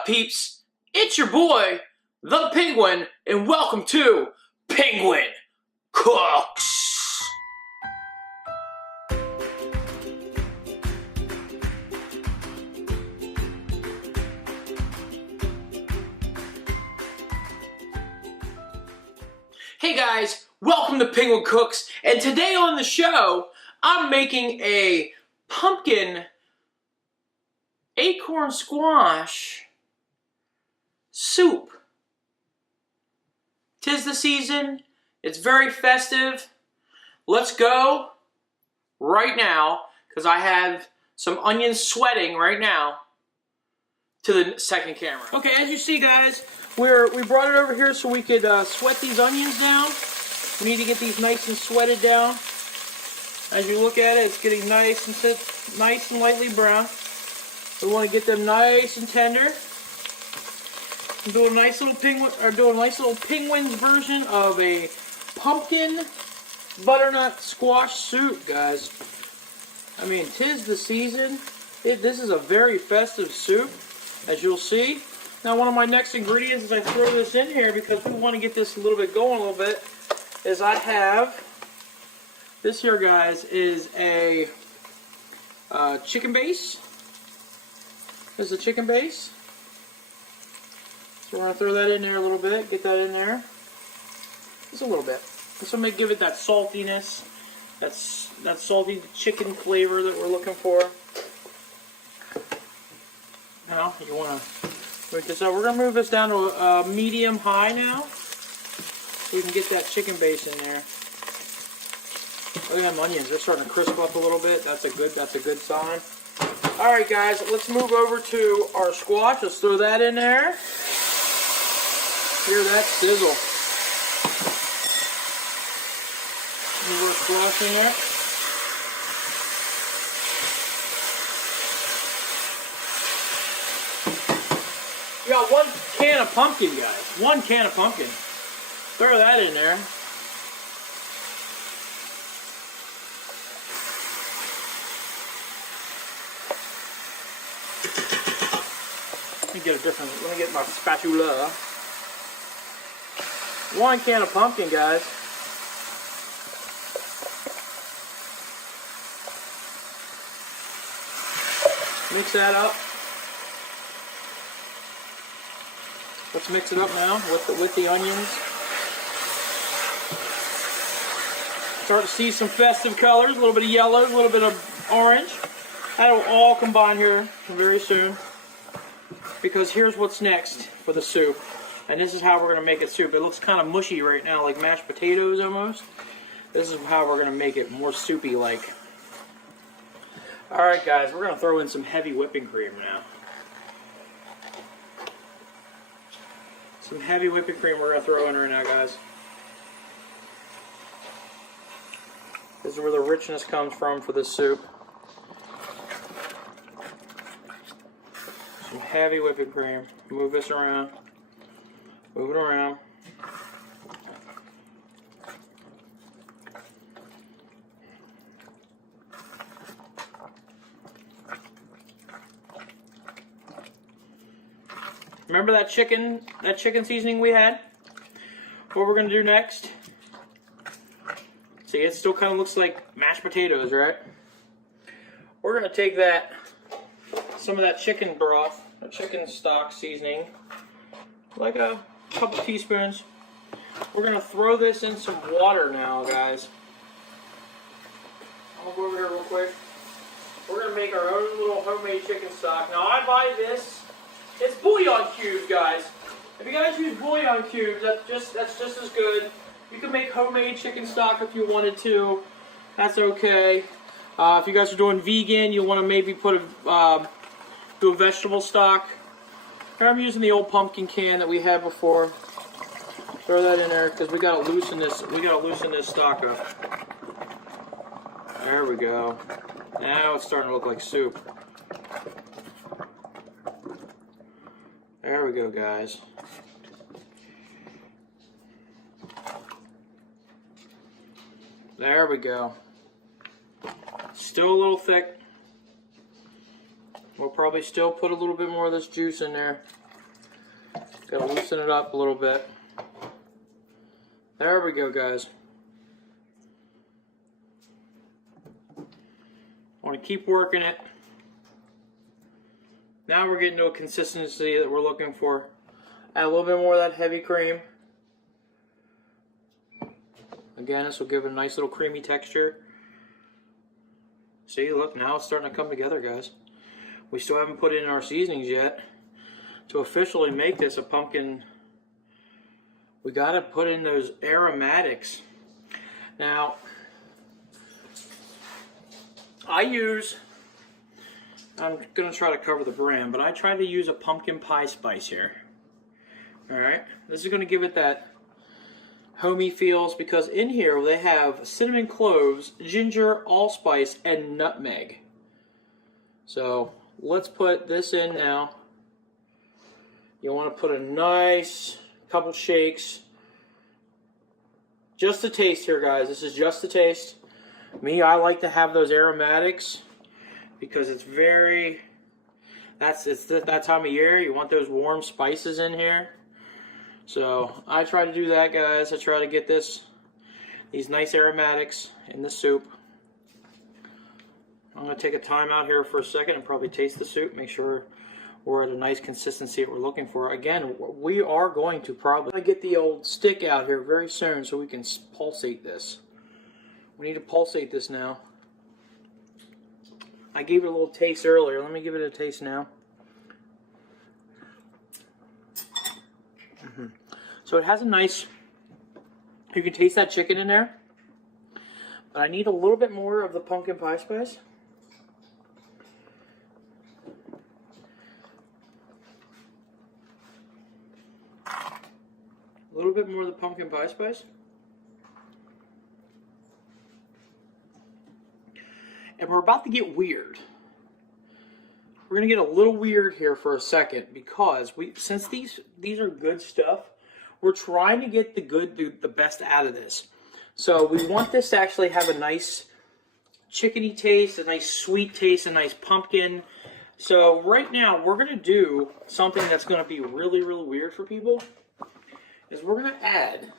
up, peeps? It's your boy, the Penguin, and welcome to Penguin Cooks. Hey guys, welcome to Penguin Cooks, and today on the show, I'm making a pumpkin acorn squash soup. 'Tis the season, it's very festive. Let's go right now, because I have some onions sweating right now, to the second camera. Okay, as you see guys, we brought it over here so we could sweat these onions down. We need to get these nice and sweated down. As you look at it, it's getting nice and lightly brown. We want to get them nice and tender. I'm doing a nice little penguin's version of a pumpkin butternut squash soup, guys. I mean, 'tis the season. This is a very festive soup, as you'll see. Now, one of my next ingredients as I throw this in here, because we want to get this a little bit going a little bit, is I have this here, guys, is a chicken base. This is a chicken base. So we're going to throw that in there a little bit, get that in there. Just a little bit. This will give it that saltiness, that salty chicken flavor that we're looking for. Now, you want to make this out. We're going to move this down to medium-high now, so we can get that chicken base in there. Look at them onions, they're starting to crisp up a little bit. That's a good sign. Alright guys, let's move over to our squash. Let's throw that in there. Hear that sizzle. Move our squash in there. We got 1 can of pumpkin, guys. 1 can of pumpkin. Throw that in there. Let me get my spatula. 1 can of pumpkin, guys. Mix that up. Let's mix it up now with the onions. Start to see some festive colors, a little bit of yellow, a little bit of orange. That'll all combine here very soon. Because here's what's next for the soup. And this is how we're going to make it soup. It looks kind of mushy right now, like mashed potatoes almost. This is how we're going to make it more soupy like. Alright guys, we're going to throw in some heavy whipping cream now. Some heavy whipping cream we're going to throw in right now, guys. This is where the richness comes from for this soup. Some heavy whipping cream. Move this around. Move it around. Remember that chicken seasoning we had? What we're gonna do next? See, it still kind of looks like mashed potatoes, right? We're gonna take some of that chicken broth, or chicken stock seasoning, like a couple teaspoons. We're going to throw this in some water now, guys. I'll go over here real quick. We're going to make our own little homemade chicken stock. Now, I buy this. It's bouillon cubes, guys. If you guys use bouillon cubes, that's just as good. You can make homemade chicken stock if you wanted to. That's okay. If you guys are doing vegan, you want to maybe put do a vegetable stock. Here I'm using the old pumpkin can that we had before. Throw that in there because we gotta loosen this. We gotta loosen this stock up. There we go. Now it's starting to look like soup. There we go, guys. There we go. Still a little thick. We'll probably still put a little bit more of this juice in there. Gotta loosen it up a little bit. There we go, guys. I want to keep working it. Now we're getting to a consistency that we're looking for. Add a little bit more of that heavy cream. Again, this will give it a nice little creamy texture. See, look, now it's starting to come together, guys. We still haven't put in our seasonings yet. To officially make this a pumpkin, we gotta put in those aromatics. Now, I'm gonna try to cover the brand, but I try to use a pumpkin pie spice here. Alright, this is gonna give it that homey feels, because in here they have cinnamon cloves, ginger, allspice, and nutmeg. So let's put this in now. You want to put a nice couple shakes. Just a taste here, guys. This is just a taste. Me, I like to have those aromatics because it's very, it's that time of year. You want those warm spices in here. So I try to do that, guys. I try to get these nice aromatics in the soup. I'm going to take a time out here for a second and probably taste the soup, make sure we're at a nice consistency that we're looking for. Again, we are going to probably get the old stick out here very soon so we can pulsate this. We need to pulsate this now. I gave it a little taste earlier. Let me give it a taste now. So it has a nice, you can taste that chicken in there, but I need a little bit more of the pumpkin pie spice. A little bit more of the pumpkin pie spice. And we're about to get weird. We're going to get a little weird here for a second because since these are good stuff, we're trying to get the best out of this. So we want this to actually have a nice chickeny taste, a nice sweet taste, a nice pumpkin. So right now we're going to do something that's going to be really, really weird for people. Is we're going to add.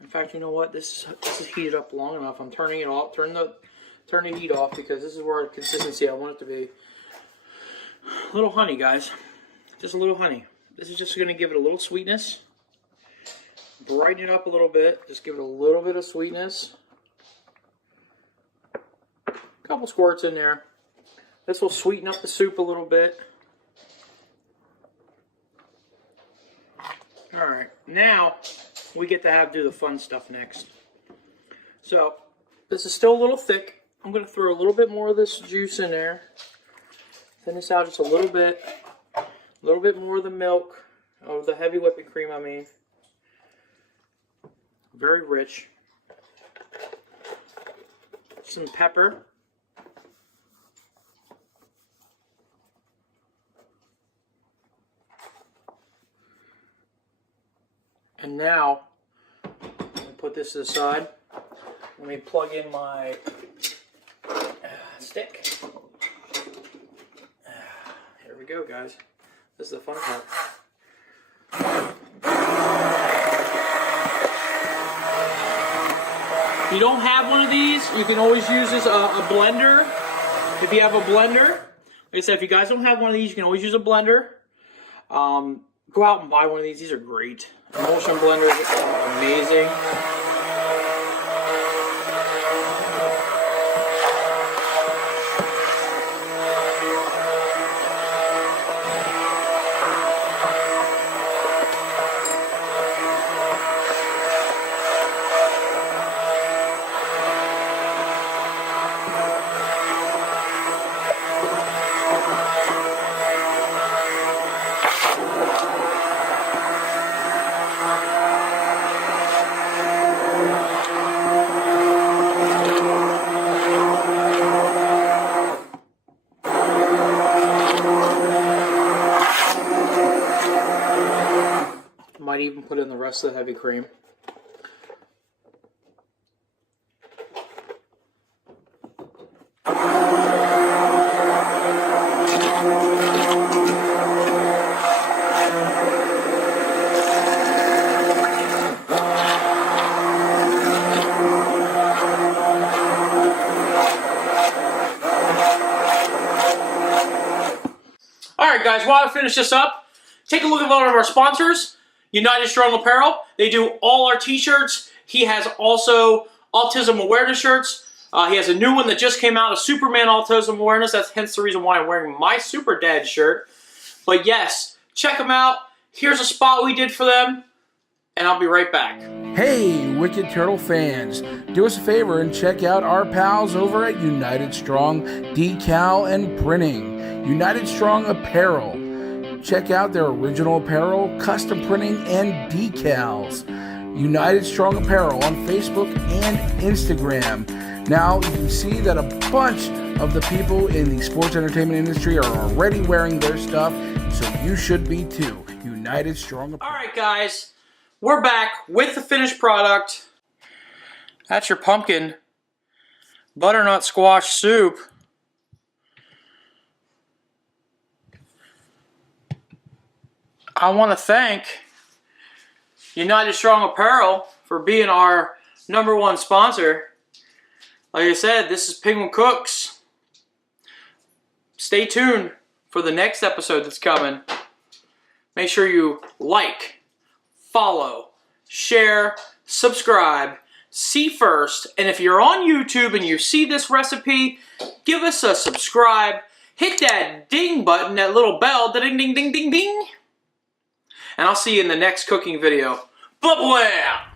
In fact, you know what? This is heated up long enough. I'm turning it off. Turn the heat off because this is where the consistency I want it to be. A little honey, guys. Just a little honey. This is just going to give it a little sweetness. Brighten it up a little bit. Just give it a little bit of sweetness. A couple squirts in there. This will sweeten up the soup a little bit. Alright, now we get to do the fun stuff next. So, this is still a little thick. I'm going to throw a little bit more of this juice in there. Thin this out just a little bit. A little bit more of the milk, or the heavy whipping cream, I mean. Very rich. Some pepper. And now, let me put this to the side. Let me plug in my stick. Here we go, guys. This is the fun part. If you don't have one of these, you can always use a blender. If you have a blender, like I said, if you guys don't have one of these, you can always use a blender. Go out and buy one of these. These are great. Emulsion blenders are amazing. Might even put in the rest of the heavy cream. guys, while I finish this up, take a look at one of our sponsors, United Strong Apparel. They do all our t-shirts. He has also autism awareness shirts. He has a new one that just came out, a Superman Autism Awareness. That's hence the reason why I'm wearing my Super Dad shirt. But yes, check them out. Here's a spot we did for them, and I'll be right back. Hey, Wicked Turtle fans, do us a favor and check out our pals over at United Strong Decal and Printing. United Strong Apparel. Check out their original apparel, custom printing, and decals. United Strong Apparel on Facebook and Instagram. Now, you can see that a bunch of the people in the sports entertainment industry are already wearing their stuff, so you should be too. United Strong Apparel. All right, guys. We're back with the finished product. That's your pumpkin butternut squash soup. I want to thank United Strong Apparel for being our #1 sponsor. Like I said, this is Penguin Cooks. Stay tuned for the next episode that's coming. Make sure you like, follow, share, subscribe, see first, and if you're on YouTube and you see this recipe, give us a subscribe, hit that ding button, that little bell, ding ding ding ding ding, and I'll see you in the next cooking video. Blah blah!